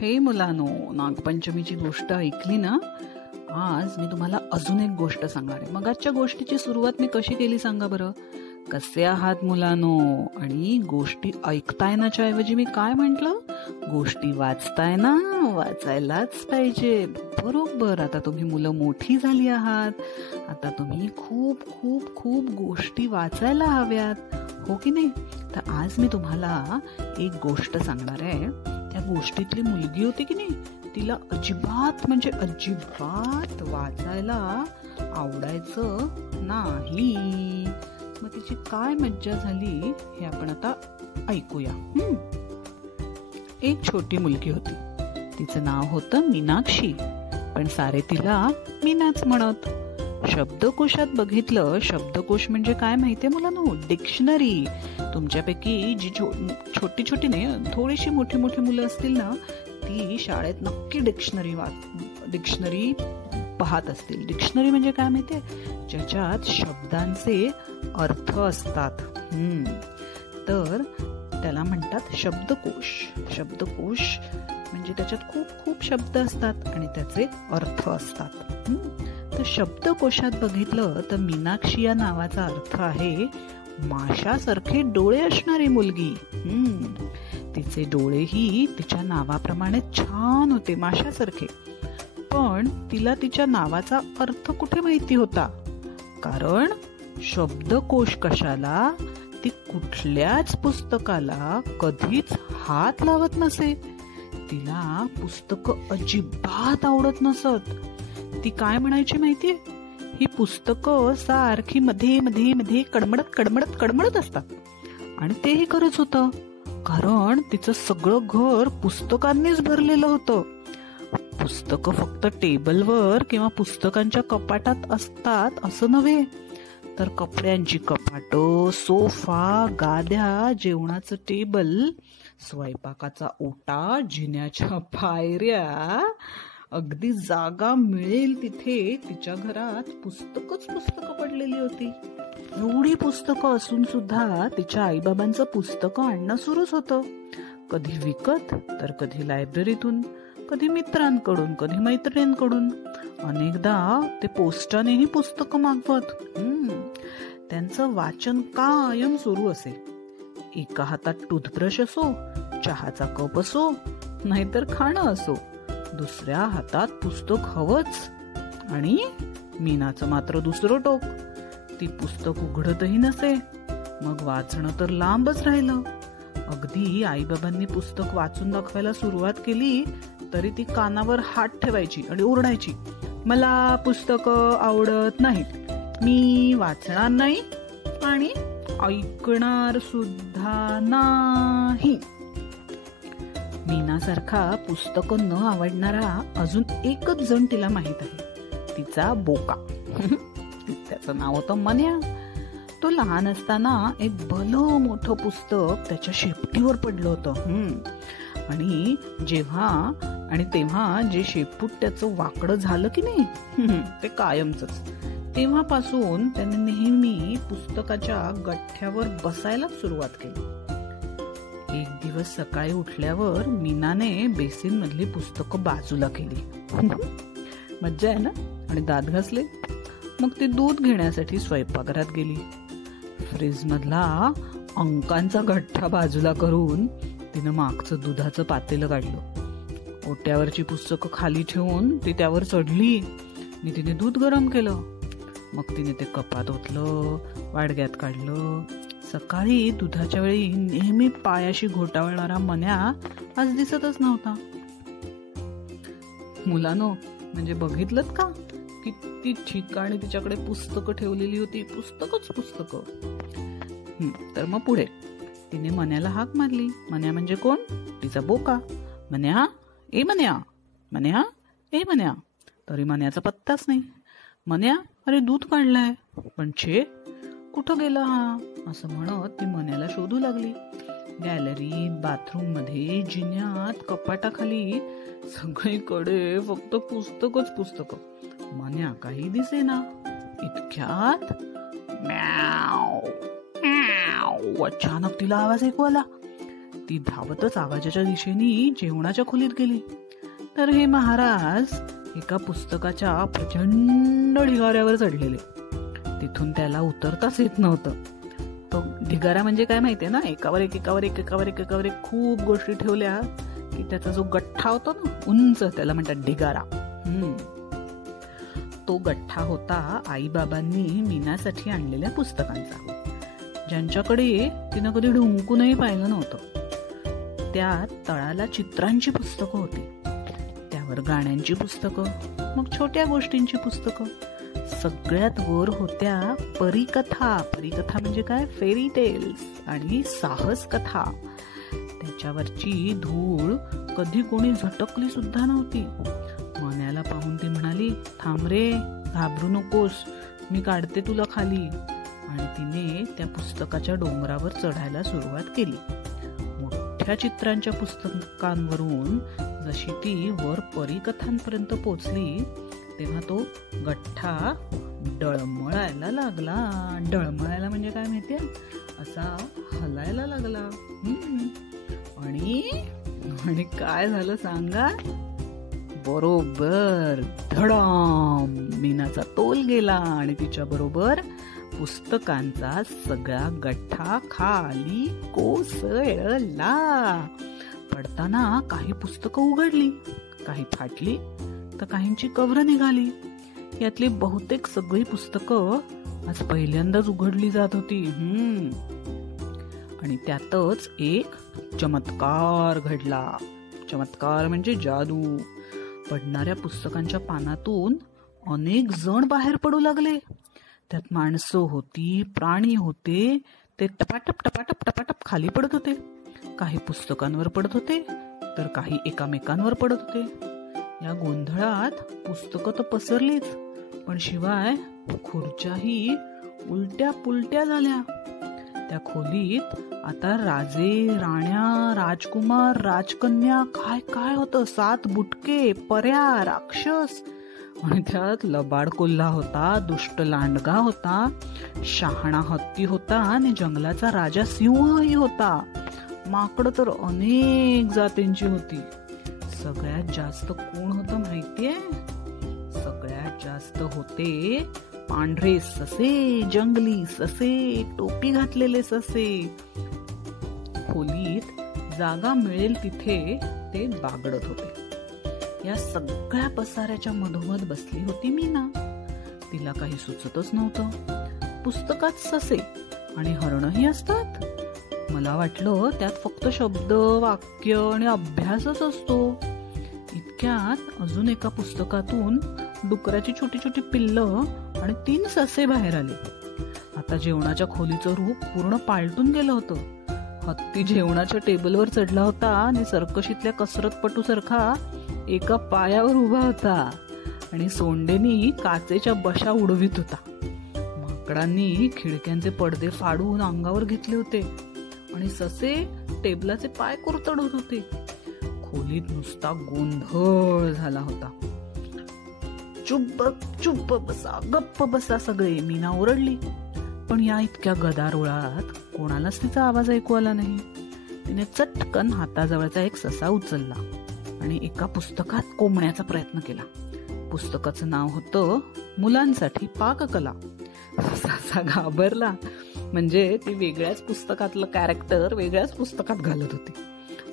हे मुलांनो, नागपंचमीची गोष्ट ऐकली ना? आज मी तुम्हाला अजून एक गोष्ट सांगणार आहे. मगाच्या गोष्टीची सुरुवात मी कशी केली सांगा बरं? कसे आहात मुलांनो? आणि गोष्टी ऐकताय नाच्या ऐवजी मी काय म्हंटल? गोष्टी वाचताय ना? वाचायलाच पाहिजे. बरोबर. आता तुम्ही मुलं मोठी झाली आहात. आता तुम्ही खूप खूप खूप गोष्टी वाचायला हव्यात, हो की नाही? तर आज मी तुम्हाला एक गोष्ट सांगणार आहे. त्या गोष्टीतली मुलगी होती की नाही, तिला अजिबात म्हणजे अजिबात वाचायला आवडायचं नाही. मग तिची काय मज्जा झाली हे आपण आता ऐकूया. एक छोटी मुलगी होती. तिचं नाव होतं मीनाक्षी, पण सारे तिला मीनाच म्हणत. शब्दकोशात बघितलं, शब्दकोश म्हणजे काय माहितीये मुलांनो? डिक्शनरी. तुमच्यापैकी जी छोटी छोटी नाही, थोडीशी मोठी मोठी मुलं असतील ना, ती शाळेत नक्की डिक्शनरी पाहत असतील. डिक्शनरी म्हणजे काय माहितीये? ज्याच्यात शब्दांचे अर्थ असतात. तर त्याला म्हणतात शब्दकोश. शब्दकोश म्हणजे त्याच्यात खूप खूप शब्द असतात आणि त्याचे अर्थ असतात. तर शब्दकोशात बघितलं तर मीनाक्षी या नावाचा अर्थ आहे माशासारखे डोळे असणारी मुलगी. तिचे डोळेही तिच्या नावाप्रमाणे छान होते, माशासारखे. पण तिला तिच्या नावाचा अर्थ कुठे माहिती होता? कारण शब्दकोश कशाला, ती कुठल्याच पुस्तकाला कधीच हात लावत नसे. तिला पुस्तकं अजिबात आवडत नसत. ती काय म्हणायची माहितीये? ही पुस्तकं सारखी मध्ये मध्ये मध्ये कडमडत असतात. आणि तेही खरंच होतं, कारण तिचं सगळं घर पुस्तकांनीच भरलेलं होतं. पुस्तकं फक्त टेबलवर किंवा पुस्तकांच्या कपाटात असतात असं नव्हे, तर कपड्यांची कपाटं, सोफा, गाद्या, जेवणाचं टेबल, स्वयंपाकाचा ओटा, जिन्याच्या पायऱ्या, अगदी जागा मिळेल तिथे तिच्या घरात पुस्तकं पडलेली होती. एवढी पुस्तकं असून सुद्धा तिच्या आईबाबांचं पुस्तकं आणणं सुरूच होतं. कधी विकत, तर कधी लायब्ररीतून, कधी मित्रांकडून, कधी मैत्रिणींकडून. अनेकदा ते पोस्टानेही पुस्तकं मागवत. त्यांचं वाचन कायम सुरू असे. एका हातात टूथब्रश असो, चहाचा कप असो, नाहीतर खाणं असो, दुसऱ्या हातात पुस्तक हवंच. आणि मीनाचं मात्र दुसरं टोक. ती पुस्तक उघडतही नसे. मग वाचणं तर लांबच राहिलं. अगदी आईबाबांनी पुस्तक वाचून दाखवायला सुरुवात केली तरी ती कानावर हात ठेवायची आणि ओरडायची, मला पुस्तकं आवडत नाहीत, मी वाचणार नाही आणि ऐकणार सुद्धा नाही. मीनासारखा पुस्तकं न आवडणारा अजून एकच जण तिला माहित आहे, तिचा बोका. त्याचं नाव होतं मन्या. तो लहान असताना एक भलं मोठं पुस्तक त्याच्या शेपटीवर पडलं होतं. आणि तेव्हा जे शेपूट त्याचं वाकडं झालं की नाही, ते कायमचंच. तेव्हापासून त्याने नेहमी पुस्तकाच्या गठ्ठ्यावर बसायला सुरुवात केली. एक दिवस सकाळी उठल्यावर मीनाने बेसिन मधली पुस्तकं बाजूला केली. मज्जा आहे ना? आणि दात घासले. मग ती दूध घेण्यासाठी स्वयंपाकघरात गेली. फ्रीज मधला अंकांचा गठ्ठा बाजूला करून तिनं मागचं दुधाचं पातेलं काढलं. ओट्यावरची पुस्तकं खाली ठेवून ती त्यावर चढली आणि तिने दूध गरम केलं. मग तिने ते कपात ओतलं, वाडग्यात काढलं. सकाळी दुधाच्या वेळी नेहमी पायाशी घोटावणारा मन्या आज दिसतच नव्हता. मुलांनो, म्हणजे बघितलं का किती ठिकाणी तिच्याकडे पुस्तकं ठेवलेली होती, पुस्तकं. तर मग पुढे तिने मन्याला हाक मारली. मन्या म्हणजे कोण? तिचा बोका. मन्या, ए मन्या, मन्या, ए मन्या. तरी मन्याचा पत्ताच नाही. मन्या, अरे दूध काढलाय, पण छे कुठं गेला हा? असं म्हणत ती मन्याला शोधू लागली. गॅलरीत, बाथरूम मध्ये, जिन्यात, कपाटाखाली, सगळीकडे फक्त पुस्तकं. मन्या काही दिसेना. इतक्यात म्याव, अचानक तिला आवाज ऐकू आला. ती धावतच आवाजाच्या दिशेने जेवणाच्या खोलीत गेली. तर हे महाराज एका पुस्तकाच्या प्रचंड ढिगाऱ्यावर चढलेले. तिथून त्याला उतरताच येत नव्हतं. तो ढिगारा म्हणजे काय माहितीये ना, एकावर एक खूप गोष्टी ठेवल्या की त्याचा जो गठ्ठा होतो ना उंच, त्याला म्हणतात ढिगारा. तो गठ्ठा होता आईबाबांनी मीनासाठी आणलेल्या पुस्तकांचा, ज्यांच्याकडे तिनं कधी ढुंकूनही पाहिलं नव्हतं. त्यात तळाला चित्रांची पुस्तकं होती, त्यावर गाण्यांची पुस्तकं, मग छोट्या गोष्टींची पुस्तकं. सगळ्यात वर होत्या परीकथा. परीकथा म्हणजे काय, फेरी टेल्स आणि साहस कथा. त्याच्यावरची धूळ कधी कोणी झटकली सुद्धा नव्हती. मन्याला पाहून ती म्हणाली, थांब रे, घाबरू नकोस, मी काढते तुला खाली. आणि तिने त्या पुस्तकाच्या डोंगरावर चढायला सुरुवात केली. मोठ्या चित्रांच्या पुस्तकांवरून जशी ती वर परीकथांपर्यंत पोचली तेव्हा तो गठ्ठा डळमळायला लागला. डळमळायला म्हणजे काय माहितीये, असा हलायला लागला. आणि काय झालं सांगा, बरोबर धडाम, मीनाचा तोल गेला आणि तिच्या बरोबर पुस्तकांचा सगळा गठ्ठा खाली कोसळला. पडताना काही पुस्तकं उघडली, काही फाटली, तर काहींची कव्हरं निघाली. यातली बहुतेक सगळी पुस्तकं आज पहिल्यांदाच उघडली जात होती. आणि त्यातच एक चमत्कार घडला. चमत्कार म्हणजे जादू. पडणाऱ्या पुस्तकांच्या पानातून अनेक जण बाहेर पडू लागले. त्यात माणसं होती, प्राणी होते. ते टपाटप टपाटप टपाटप खाली पडत होते. काही पुस्तकांवर पडत होते, तर काही एकामेकांवर पडत होते. या गोंधळात पुस्तकं तर पसरलीच, पण शिवाय खुर्च्याही उलट्या पुलट्या झाल्या. त्या खोलीत आता राजे, राण्या, राजकुमार, राजकन्या, काय काय होतं, 7 बुटके, पर्या, राक्षस. आणि त्यात लबाड कोल्हा होता, दुष्ट लांडगा होता, शहाणा हत्ती होता आणि जंगलाचा राजा सिंहही होता. माकडं तर अनेक जातींची होती. सगळ्यात जास्त कोण होतं माहितीये? सगळ्यात जास्त होते पांढरे ससे, जंगली ससे, टोपी घातलेले ससे. खोलीत जागा मिळेल तिथे ते बागडत होते. या सगळ्या पसाऱ्याच्या मधोमध बसली होती मीना. तिला काही सुचतच नव्हतं. पुस्तकात ससे आणि हरणही असतात. मला वाटलं त्यात फक्त शब्द, वाक्य आणि अभ्यासच असतो. इतक्यात अजून एका पुस्तकातून डुकराची छोटी छोटी पिल्लं आणि 3 ससे बाहेर आले. आता जेवणाच्या खोलीचं रूप पूर्ण पालटून गेलं होतं. हत्ती जेवणाच्या टेबलवर चढला होता आणि सर्कशीतल्या कसरतपटू सारखा एका पायावर उभा होता आणि सोंडेनी काचेच्या बशा उडवित होता. माकडांनी खिडक्यांचे पडदे फाडून अंगावर घेतले होते आणि ससे टेबलाचे पाय कुरतडत होते. खोलीत नुसता गोंधळ झाला होता. चुप्प बसा, गप्प बसा सगळे, मीना ओरडली. पण या इतक्या गदारोळात कोणालाच तिचा आवाज ऐकू आला नाही. तिने चटकन हाताजवळचा एक ससा उचलला आणि एका पुस्तकात कोंबण्याचा प्रयत्न केला. पुस्तकाचं नाव होतं मुलांसाठी पाककला. ससा घाबरला, म्हणजे ती वेगळ्याच पुस्तकातलं कॅरेक्टर वेगळ्याच पुस्तकात घालत होती.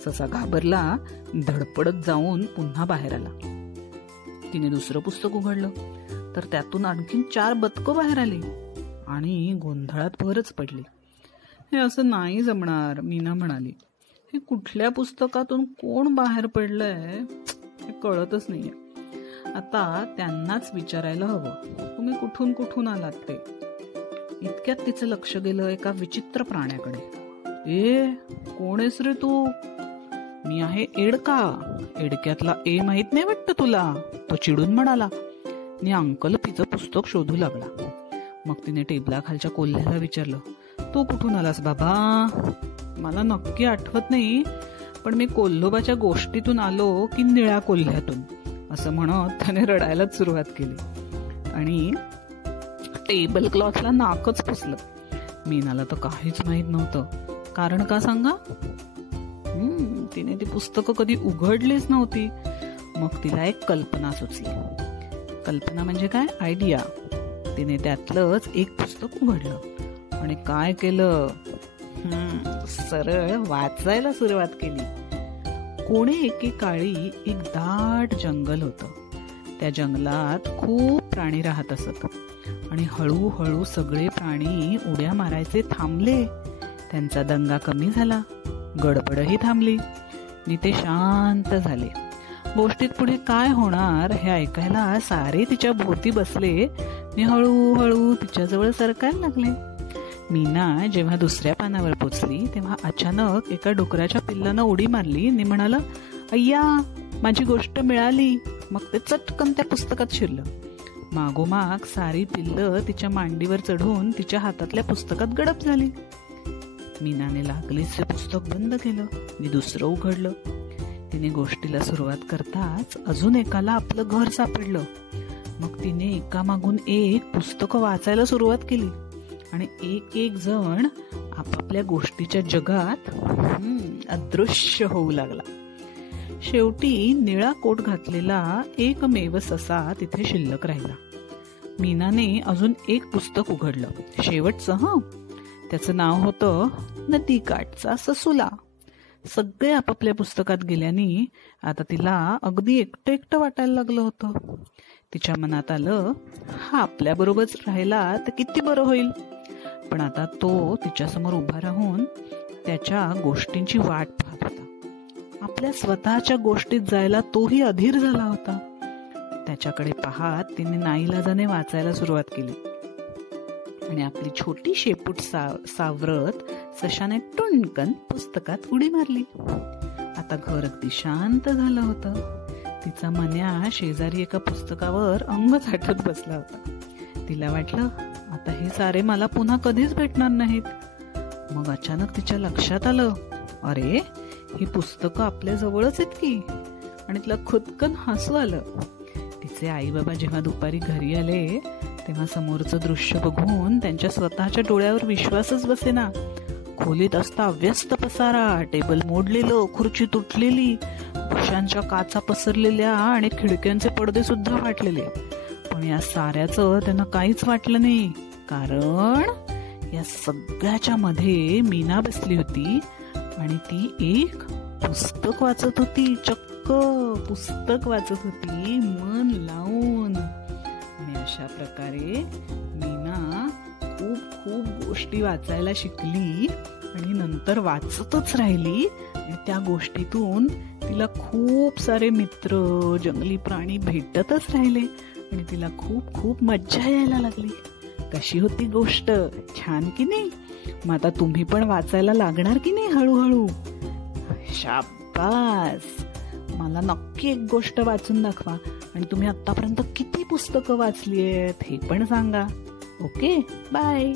ससा घाबरला, धडपडत जाऊन पुन्हा बाहेर आला. तिने दुसरं पुस्तक उघडलं, तर त्यातून आणखीन 4 बदकं बाहेर आली आणि गोंधळात भरच पडली. हे असं नाही जमणार, मीना म्हणाली. हे कुठल्या पुस्तकातून कोण बाहेर पडलंय हे कळतच नाहीये. आता त्यांनाच विचारायला हवं, तुम्ही कुठून कुठून आलात ते. इतक्यात तिचं लक्ष गेलं एका विचित्र प्राण्याकडे. ए, कोण आहेस रे तू? मी आहे एडका. एडक्यातला ए माहित नाही वाटतं तुला, तो चिडून म्हणाला. आणि अंकल तिचं पुस्तक शोधू लागला. मग तिने टेबलाखालच्या कोल्ह्याला विचारलं, तू कुठून आलास बाबा? मला नक्की आठवत नाही, पण मी कोल्होबाच्या गोष्टीतून आलो की निळ्या कोल्ह्यातून, असं म्हणत त्याने रडायलाच सुरुवात केली आणि टेबल क्लॉथला नाकच पुसलं. मीनाला तर काहीच माहित नव्हतं. कारण का सांगा? तिने ती पुस्तकं कधी उघडलीच नव्हती. मग तिला एक कल्पना सुचली. कल्पना म्हणजे काय? आयडिया. तिने त्यातलंच एक पुस्तक उघडलं आणि काय केलं? सरळ वाचायला सुरुवात केली. कोणे एकेकाळी एक दाट जंगल होतं. त्या जंगलात खूप प्राणी राहत असत आणि हळूहळू सगळे प्राणी उड्या मारायचे थांबले. त्यांचा दंगा कमी झाला, गडबडही थांबली आणि ते शांत झाले. गोष्टीत पुढे काय होणार हे ऐकायला सारे तिच्या भोवती बसले आणि हळूहळू तिच्याजवळ सरकायला लागले. मीना जेव्हा दुसऱ्या पानावर पोचली तेव्हा अचानक एका डुकराच्या पिल्लानं उडी मारली आणि म्हणाला, अय्या, माझी गोष्ट मिळाली. मग ते चटकन त्या पुस्तकात शिरलं. मागोमाग सारी पिल्लं तिच्या मांडीवर चढून तिच्या हातातल्या पुस्तकात गडप झाली. मीनाने लागलीच ते पुस्तक बंद केलं आणि दुसरं उघडलं. तिने गोष्टीला सुरुवात करताच अजून एकाला आपलं घर सापडलं. मग तिने एकामागून एक पुस्तकं वाचायला सुरुवात केली आणि एक एक जण आपापल्या गोष्टीच्या जगात अदृश्य होऊ लागला. शेवटी निळा कोट घातलेला एकमेव ससा तिथे शिल्लक राहिला. मीनाने अजून एक पुस्तक उघडलं, शेवटचं. त्याचं नाव होतं नदीकाठचा ससुला. सगळे आपापल्या पुस्तकात गेल्याने आता तिला अगदी एकटं एकटं वाटायला लागलं होतं. तिच्या मनात आलं, हा आपल्याबरोबरच राहिला तर किती बरं होईल. पण आता तो तिच्यासमोर उभा राहून त्याच्या गोष्टींची वाट पाहत होता. आपल्या स्वतःच्या गोष्टीत जायला तोही अधीर झाला होता. त्याच्याकडे पाहत तिने नाईलाजाने वाचायला सुरुवात केली आणि आपली छोटी शेपूट सावरत सशाने टुणकन पुस्तकात उडी मारली. आता घर अगदी शांत झालं होतं. तिचा मन्या शेजारी एका पुस्तकावर अंग झाटत बसला होता. तिला वाटलं, आता हे सारे मला पुन्हा कधीच भेटणार नाहीत. मग अचानक तिच्या लक्षात आलं, अरे, ही पुस्तकं आपल्या जवळच आहेत की. आणि तिला खुदकन हसू आलं. तिचे आई बाबा जेव्हा दुपारी घरी आले तेव्हा समोरचं दृश्य बघून त्यांच्या स्वतःच्या डोळ्यावर विश्वासच बसेना. खोलीत असता व्यस्त पसारा, टेबल मोडलेलं, खुर्ची तुटलेली, उशांच्या काचा पसरलेल्या आणि खिडक्यांचे पडदे सुद्धा फाटलेले. पण या साऱ्याचं त्यांना काहीच वाटलं नाही, कारण या सगळ्याच्या मध्ये मीना बसली होती आणि ती एक पुस्तक वाचत होती. चक्क पुस्तक वाचत होती मन लावून. आणि अशा प्रकारे मीना खूप खूप गोष्टी वाचायला शिकली आणि नंतर वाचतच राहिली. आणि त्या गोष्टीतून तिला खूप सारे मित्र, जंगली प्राणी भेटतच राहिले आणि तिला खूप खूप मज्जा यायला लागली. कशी होती गोष्ट? छान की नाही? मग आता तुम्ही पण वाचायला लागणार की नाही हळूहळू? शाबास. मला नक्की एक गोष्ट वाचून दाखवा आणि तुम्ही आतापर्यंत किती पुस्तकं वाचली आहेत हे पण सांगा. Okay, bye.